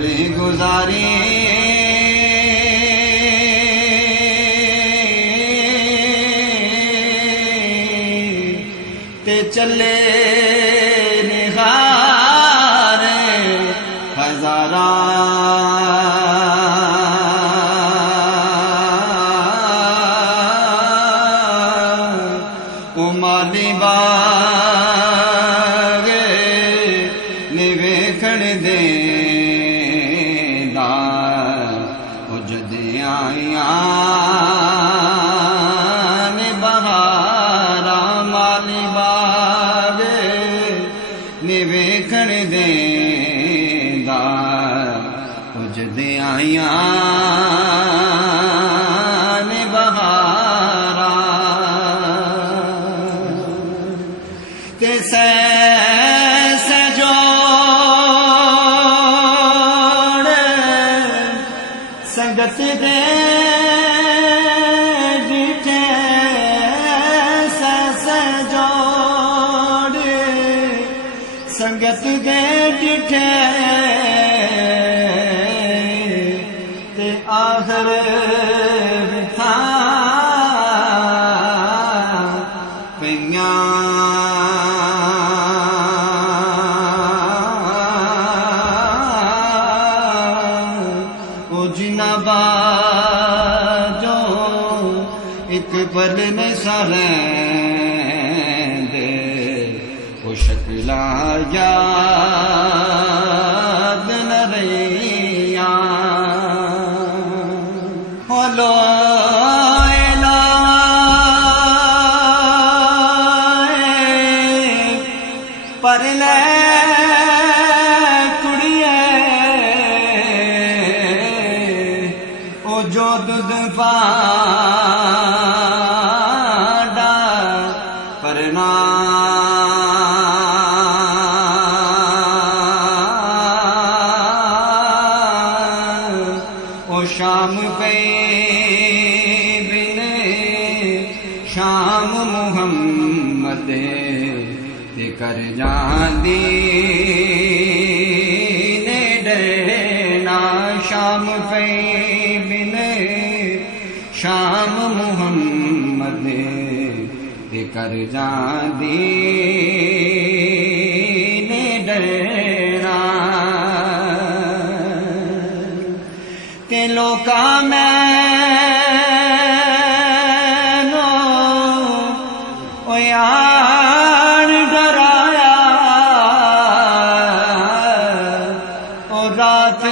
उम्र गुजारी ते चले निहारे हजारा उमाली बाग निवेखण देंदा जद आईया ने बहारा माली बाग निवेखण देंदा जद आईया ने बहारा ते संगत दे डिठे जोड़ संगत दे डिठे ते आखिर बिठा पईयां जो एक पल न सरेंदे वो शक्ला याद न रहिया होलो पर ले जो दुध पाड़ा परना ओ शाम पे बिने शाम मुहम्मद ते कर जांदी ने डरना शाम पे शाम मुहम्मद ते कर जांदी ने डरना ते लोका मैनो ओ यार डराया ओ रात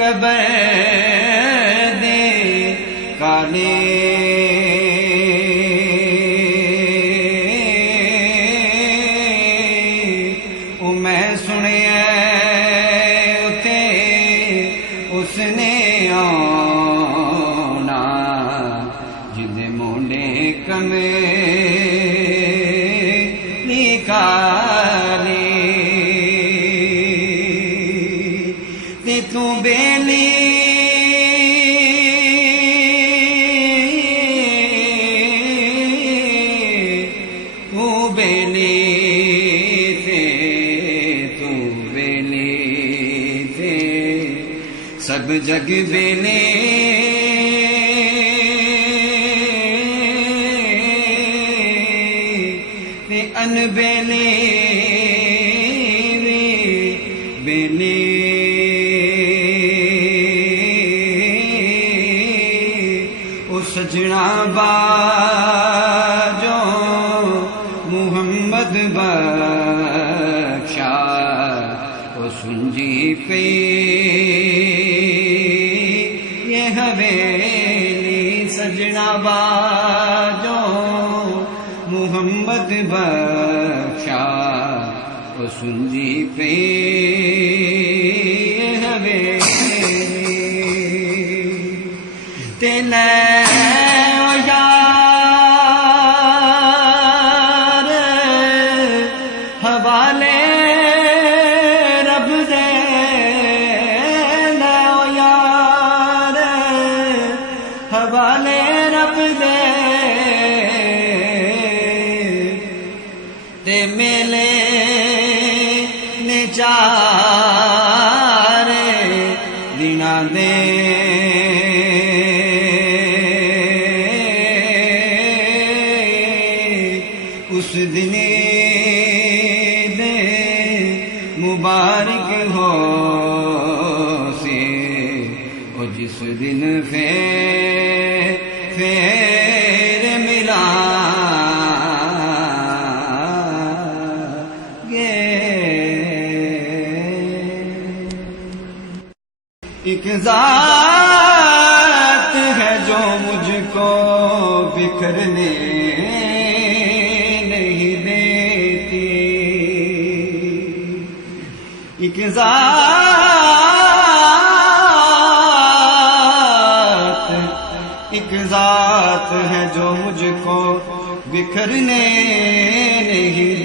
कबर काले ओ मैं सुनिया उते उसने आना जिदे मुंडे कमे निकाले ते तू बेली सब जग बेले ते अनबेले बेले ओ सजना बाजो मुहम्मद बख्शा ओ सुंजी पे हवेली सजना बाजो मुहम्मद बख्शा ओ सुंजी पे हवेली तेने ओ यार हवाले हवाले रब दे ते मेले ने चा यादें उस दिन दे मुबारक हो से ओ जिस दिन फेर मिला एक ज़ात है जो मुझको बिखरने नहीं देती, एक ज़ात है जो मुझको बिखरने नहीं